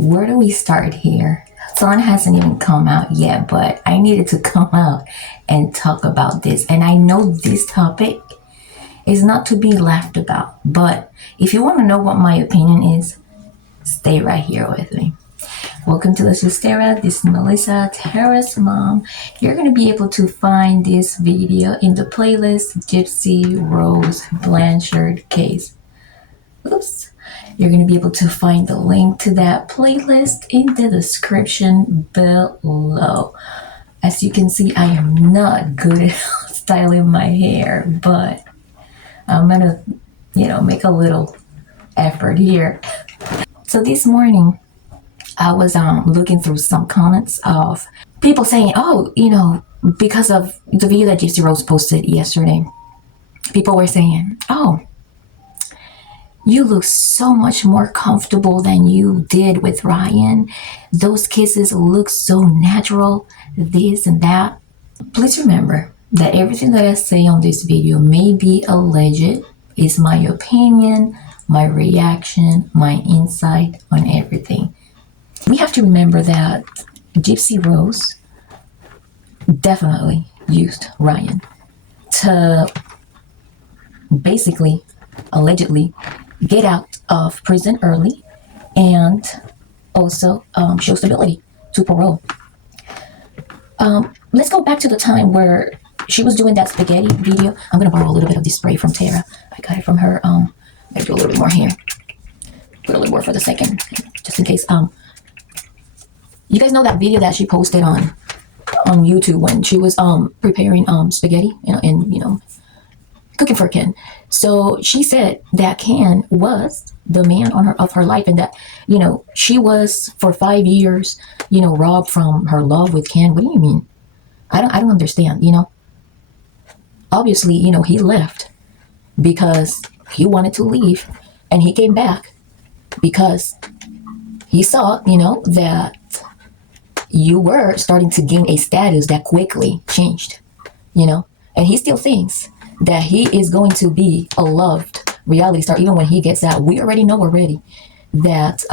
where do we start here? Sun hasn't even come out yet, but I needed to come out and talk about this. And I know this topic is not to be laughed about, but if you want to know what my opinion is, stay right here with me. Welcome to Let's Just Stare At. This is Melissa, Tara's mom. You're going to be able to find this video in the playlist Gypsy Rose Blanchard case. Oops. You're going to be able to find the link to that playlist in the description below. As you can see, I am not good at styling my hair, but I'm going to, make a little effort here. So this morning, I was looking through some comments of people saying, because of the video that Gypsy Rose posted yesterday, people were saying, you look so much more comfortable than you did with Ryan. Those kisses look so natural, this and that. Please remember that everything that I say on this video may be alleged, is my opinion, my reaction, my insight on everything. We have to remember that Gypsy Rose definitely used Ryan to basically, allegedly, get out of prison early and also show stability to parole. Let's go back to the time where she was doing that spaghetti video. I'm going to borrow a little bit of this spray from Tara. I got it from her. Maybe do a little bit more here. Put a little more for the second, just in case. You guys know that video that she posted on YouTube when she was preparing spaghetti, and cooking for Ken. So she said that Ken was the man of her life, and that she was for 5 years robbed from her love with Ken. What do you mean? I don't understand. Obviously he left because he wanted to leave, and he came back because he saw that you were starting to gain a status that quickly changed, and he still thinks that he is going to be a loved reality star even when he gets out. We already know already that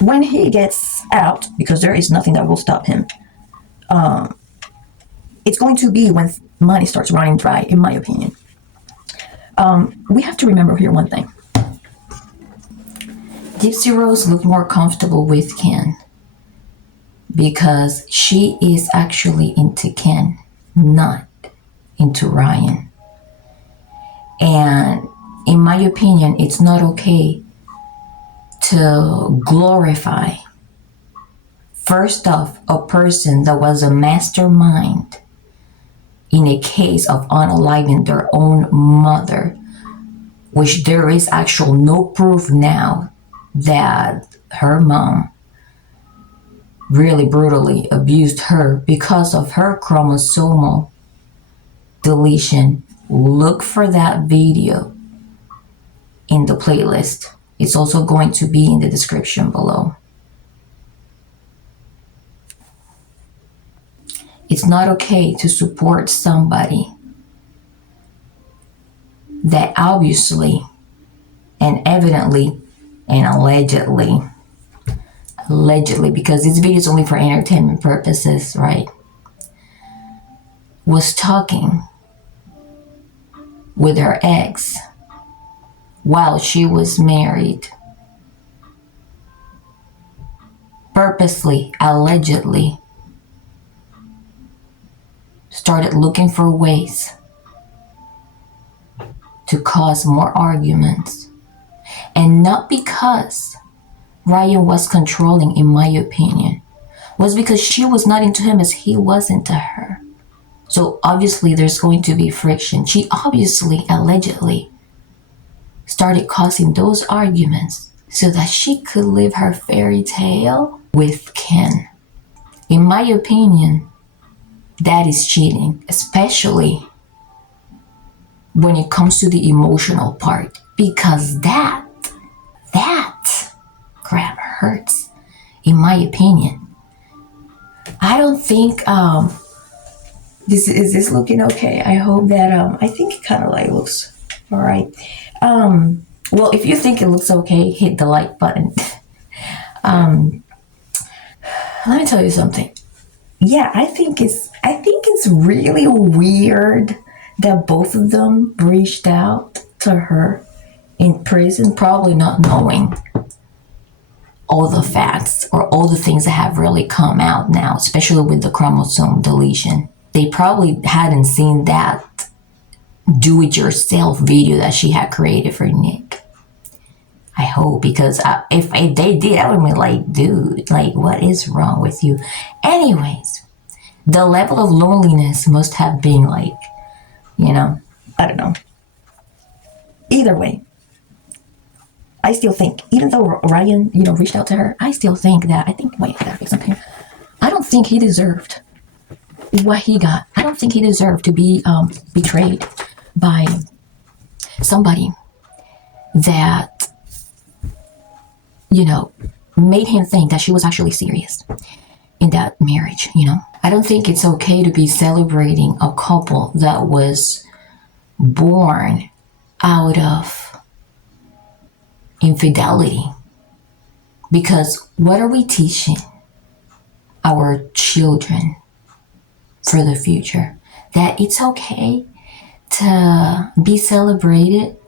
when he gets out, because there is nothing that will stop him, it's going to be when money starts running dry, in my opinion. We have to remember here one thing. Gypsy Rose looked more comfortable with Ken because she is actually into Ken, not into Ryan. And in my opinion, it's not okay to glorify, first off, a person that was a mastermind in a case of unaliving their own mother, which there is actual no proof now that her mom really brutally abused her because of her chromosomal deletion. Look for that video in the playlist. It's also going to be in the description below. It's not okay to support somebody that obviously and evidently and allegedly, because this video is only for entertainment purposes, right, was talking with her ex while she was married, purposely, allegedly, started looking for ways to cause more arguments. And not because Ryan was controlling, in my opinion, was because she was not into him as he was into her. So obviously there's going to be friction. She obviously, allegedly, started causing those arguments so that she could live her fairy tale with Ken. In my opinion, that is cheating, especially when it comes to the emotional part, because that crap hurts, in my opinion. I don't think is this looking okay? I hope that I think it kind of like looks all right. Well, if you think it looks okay, hit the like button. Let me tell you something. Yeah, I think it's really weird that both of them reached out to her in prison, probably not knowing all the facts or all the things that have really come out now, especially with the chromosome deletion. They probably hadn't seen that do-it-yourself video that she had created for Nick. I hope, because if they did, I would be like, dude, like, what is wrong with you? Anyways, the level of loneliness must have been like, I don't know. Either way, I still think, even though Ryan, reached out to her, I still think that, wait, I gotta fix something here. I don't think he deserved what he got. I don't think he deserved to be betrayed by somebody that, made him think that she was actually serious in that marriage, I don't think it's okay to be celebrating a couple that was born out of infidelity. Because what are we teaching our children for the future? That it's okay to be celebrated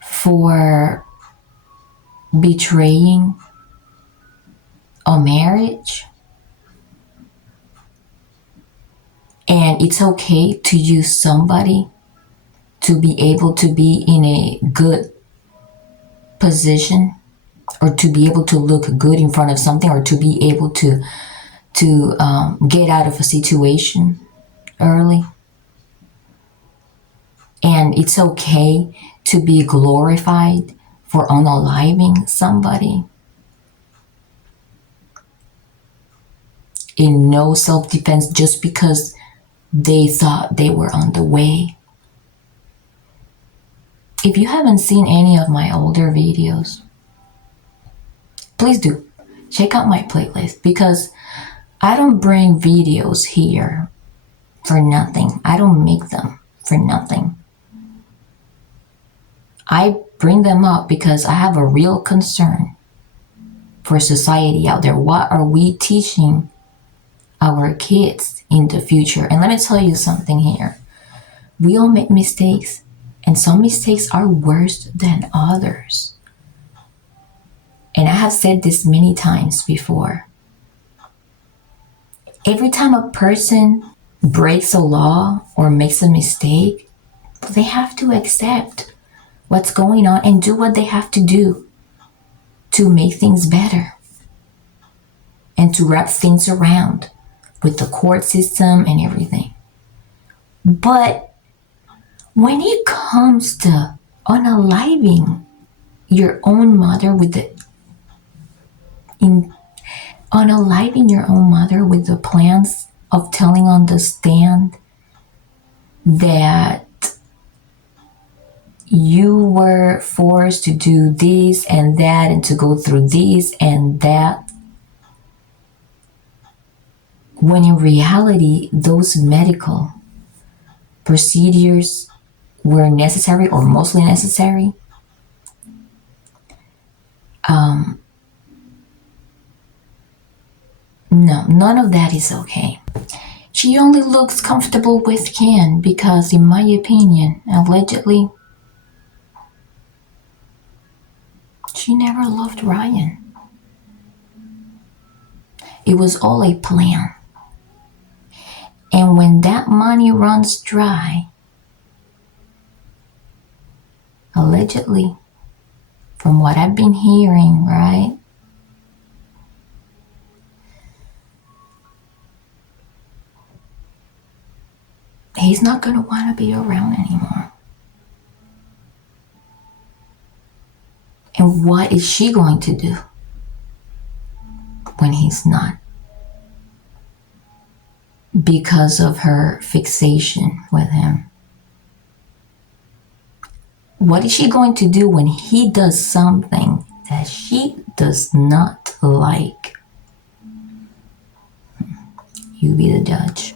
for betraying a marriage, and it's okay to use somebody to be able to be in a good position, or to be able to look good in front of something, or to be able to get out of a situation early. And it's okay to be glorified for unaliving somebody in no self-defense just because they thought they were on the way. If you haven't seen any of my older videos, please do check out my playlist, because I don't bring videos here for nothing. I don't make them for nothing. I bring them up because I have a real concern for society out there. What are we teaching our kids in the future? And let me tell you something here. We all make mistakes, and some mistakes are worse than others. And I have said this many times before. Every time a person breaks a law or makes a mistake, they have to accept what's going on and do what they have to do to make things better and to wrap things around with the court system and everything. But when it comes to unaliving your own mother with the plans of telling on the stand that you were forced to do this and that and to go through this and that, when in reality those medical procedures were necessary or mostly necessary, no, none of that is okay. She only looks comfortable with Ken because, in my opinion, allegedly, she never loved Ryan. It was all a plan. And when that money runs dry, allegedly, from what I've been hearing, right? He's not going to want to be around anymore. And what is she going to do when he's not? Because of her fixation with him. What is she going to do when he does something that she does not like? You be the judge.